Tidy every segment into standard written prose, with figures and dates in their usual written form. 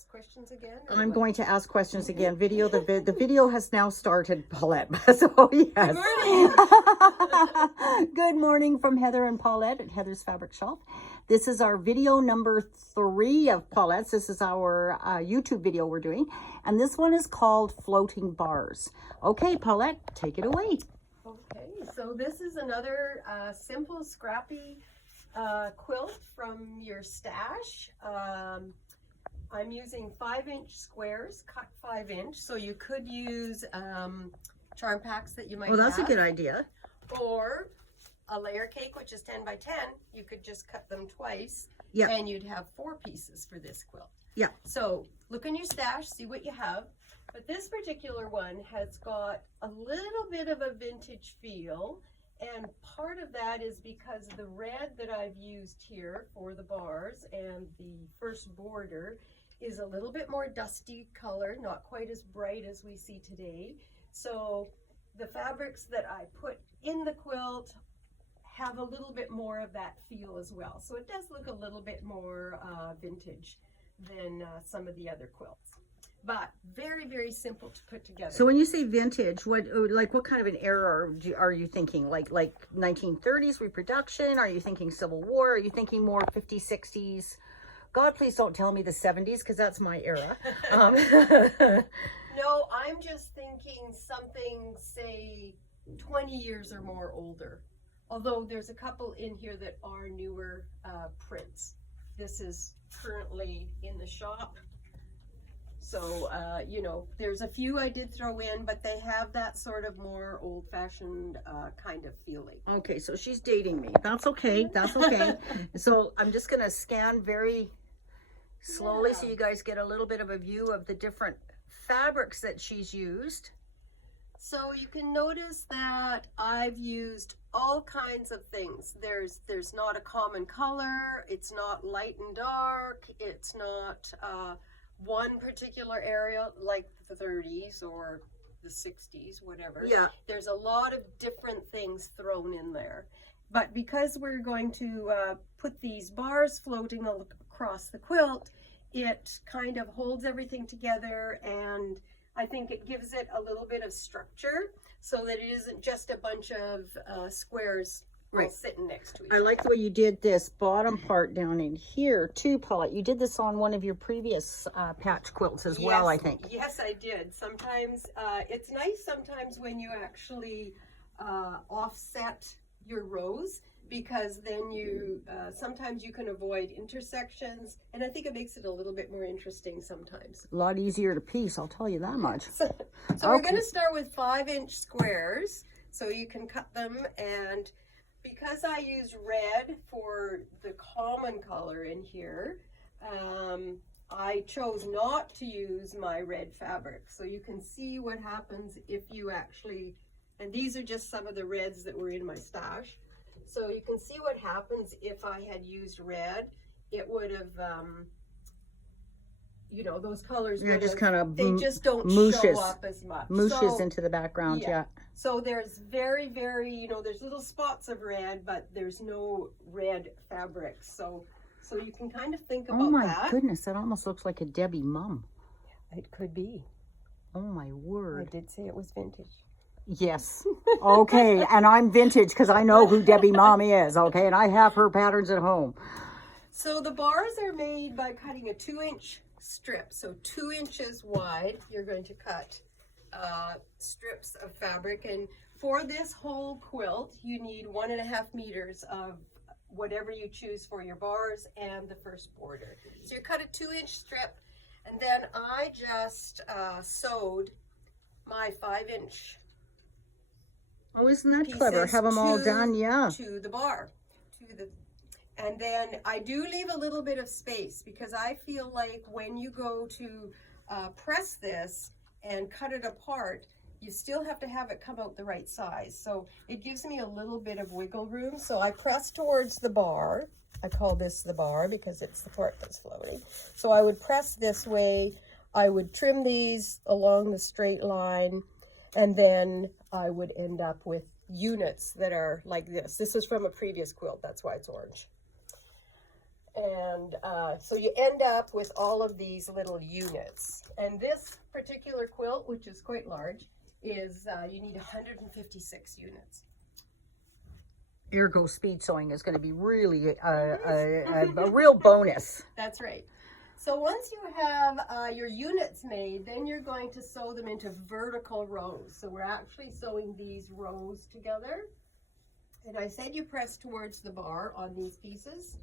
ask questions again? I'm going to ask questions again. The video has now started, Paulette. So yes. Good morning. Good morning from Heather and Paulette at Heather's Fabric Shop. This is our video number 3 of Paulette's. This is our YouTube video we're doing. And this one is called Floating Bars. Okay, Paulette, take it away. Okay, so this is another simple, scrappy quilt from your stash. I'm using 5-inch squares, cut 5-inch. So you could use charm packs that you might have. Well, that's a good idea. Or a layer cake, which is 10 by 10. You could just cut them twice. Yeah. And you'd have 4 pieces for this quilt. Yeah. So look in your stash, see what you have. But this particular one has got a little bit of a vintage feel. And part of that is because the red that I've used here for the bars and the first border is a little bit more dusty color, not quite as bright as we see today. So the fabrics that I put in the quilt have a little bit more of that feel as well. So it does look a little bit more vintage than some of the other quilts. But very, very simple to put together. So when you say vintage, what kind of an era are you thinking? Like 1930s reproduction? Are you thinking Civil War? Are you thinking more 50s, 60s? God, please don't tell me the 70s, because that's my era. No, I'm just thinking something, say, 20 years or more older. Although there's a couple in here that are newer prints. This is currently in the shop. So, you know, there's a few I did throw in, but they have that sort of more old-fashioned kind of feeling. Okay, so she's dating me. That's okay. That's okay. So I'm just going to scan very slowly so you guys get a little bit of a view of the different fabrics that she's used. So you can notice that I've used all kinds of things. There's not a common color. It's not light and dark. It's not one particular area like the 30s or the 60s, whatever. Yeah. There's a lot of different things thrown in there. But because we're going to put these bars floating across the quilt, it kind of holds everything together, and I think it gives it a little bit of structure so that it isn't just a bunch of squares all sitting next to each other. I like the way you did this bottom part down in here too, Paulette. You did this on one of your previous patch quilts as well, I think. Yes, I did. Sometimes it's nice sometimes when you actually offset your rows, because then you sometimes you can avoid intersections, and I think it makes it a little bit more interesting sometimes. A lot easier to piece, I'll tell you that much. So we're going to start with 5-inch squares, so you can cut them. And because I use red for the common color in here, I chose not to use my red fabric. So you can see what happens if you actually, and these are just some of the reds that were in my stash. So you can see what happens if I had used red. It would have, you know, those colors You're just kind of, they just don't show up as much. Mooshes into the background, yeah. So there's very, very, you know, there's little spots of red, but there's no red fabric. So you can kind of think about that. Oh my goodness, that almost looks like a Debbie mum. It could be. Oh my word. I did say it was vintage. Yes. Okay. And I'm vintage because I know who Debbie Mom is. Okay. And I have her patterns at home. So the bars are made by cutting a 2-inch strip. So 2 inches wide, you're going to cut strips of fabric. And for this whole quilt, you need 1.5 meters of whatever you choose for your bars and the first border. So you cut a 2-inch strip, and then I just sewed my 5-inch. Oh, isn't that clever? Have them all done, yeah. To the bar, and then I do leave a little bit of space, because I feel like when you go to press this and cut it apart, you still have to have it come out the right size. So it gives me a little bit of wiggle room. So I press towards the bar. I call this the bar because it's the part that's floating. So I would press this way. I would trim these along the straight line, and then I would end up with units that are like this. This is from a previous quilt, that's why it's orange. And so you end up with all of these little units. And this particular quilt, which is quite large, is you need 156 units. Ergo speed sewing is going to be really a real bonus. That's right. So once you have your units made, then you're going to sew them into vertical rows. So we're actually sewing these rows together. And I said you press towards the bar on these pieces.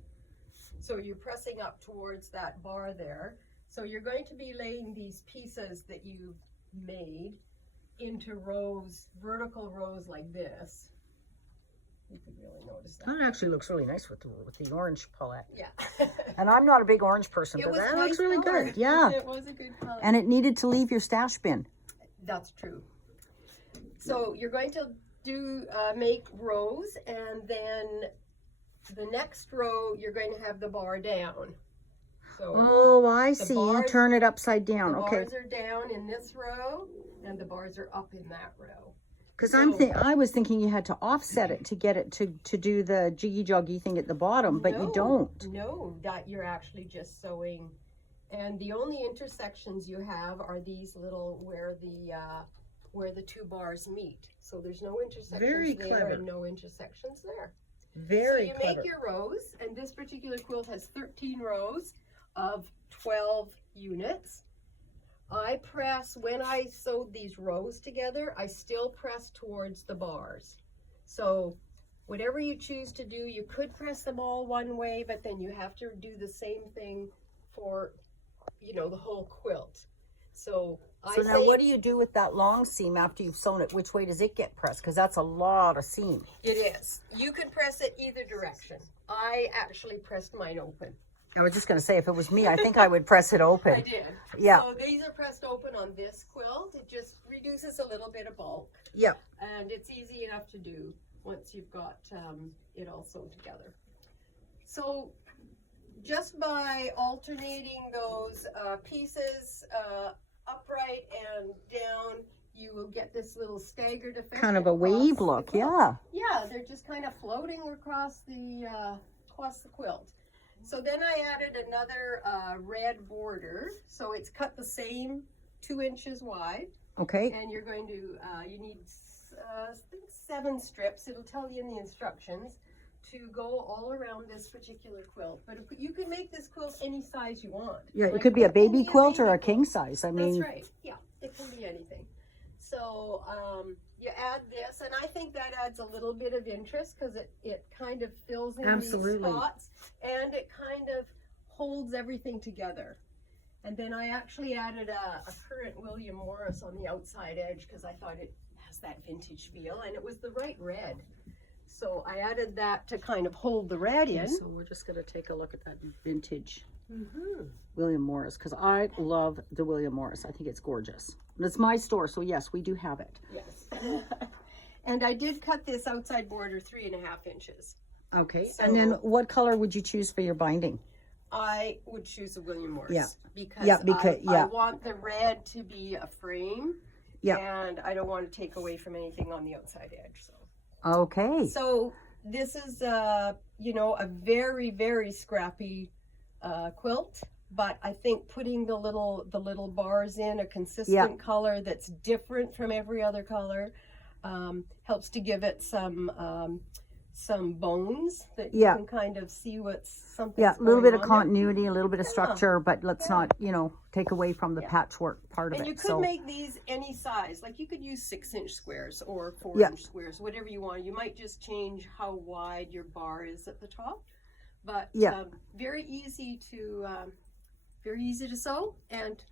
So you're pressing up towards that bar there. So you're going to be laying these pieces that you've made into rows, vertical rows like this. You can really notice that. That actually looks really nice with the orange, Paulette. Yeah. And I'm not a big orange person, but that looks really good. Yeah. It was a good color. And it needed to leave your stash bin. That's true. So you're going to make rows, and then the next row you're going to have the bar down. So oh, I see. You turn it upside down. The Okay. bars are down in this row, and the bars are up in that row. Because I was thinking you had to offset it to get it to do the jiggy joggy thing at the bottom, but you don't. No, that you're actually just sewing, and the only intersections you have are these little where the two bars meet. So there's no intersections Very there clever. and no intersections there. Very So you clever. make your rows, and this particular quilt has 13 rows of 12 units. I press, when I sewed these rows together, I still press towards the bars. So whatever you choose to do, you could press them all one way, but then you have to do the same thing for, the whole quilt. So now what do you do with that long seam after you've sewn it? Which way does it get pressed? Because that's a lot of seam. It is. You can press it either direction. I actually pressed mine open. I was just going to say, if it was me, I think I would press it open. I did. Yeah. So these are pressed open on this quilt. It just reduces a little bit of bulk. Yeah. And it's easy enough to do once you've got it all sewn together. So just by alternating those pieces upright and down, you will get this little staggered effect. Kind of a wave look, yeah. Yeah, they're just kind of floating across the quilt. So then I added another red border. So it's cut the same 2 inches wide. Okay. And you're going to, you need I think 7 strips. It'll tell you in the instructions to go all around this particular quilt. But you can make this quilt any size you want. Yeah, it could be a baby quilt or a king size. I mean, that's right. Yeah, it can be anything. So you add this, and I think that adds a little bit of interest because it kind of fills in these spots, and it kind of holds everything together. And then I actually added a current William Morris on the outside edge because I thought it has that vintage feel, and it was the right red. So I added that to kind of hold the red in. So we're just going to take a look at that vintage William Morris, because I love the William Morris. I think it's gorgeous. And it's my store, so yes, we do have it. Yes. And I did cut this outside border 3.5 inches. Okay. So, and then what color would you choose for your binding? I would choose a William Morris. Yeah. Because, I want the red to be a frame. Yeah. And I don't want to take away from anything on the outside edge. So. Okay. So this is, a very, very scrappy quilt. But I think putting the little bars in a consistent color that's different from every other color helps to give it some bones that you can kind of see what's something. Yeah, a little bit of continuity, a little bit of structure, but let's not, take away from the patchwork part of it. And you could make these any size. Like you could use 6-inch squares or 4-inch squares, whatever you want. You might just change how wide your bar is at the top. But very easy to sew and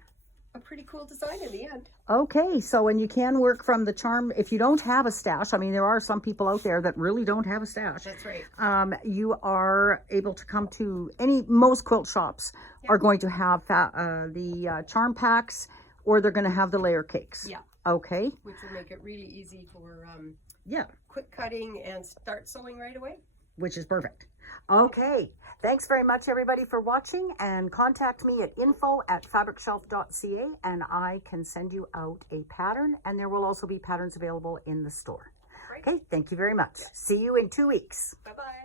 a pretty cool design in the end. Okay, so and you can work from the charm if you don't have a stash. I mean, there are some people out there that really don't have a stash. That's right. You are able to come to most quilt shops are going to have the charm packs, or they're going to have the layer cakes. Yeah. Okay. Which will make it really easy for quick cutting and start sewing right away. Which is perfect. Okay. Thanks very much, everybody, for watching, and contact me at info@fabricshelf.ca, and I can send you out a pattern, and there will also be patterns available in the store. Great. Okay. Thank you very much. See you in 2 weeks. Bye-bye.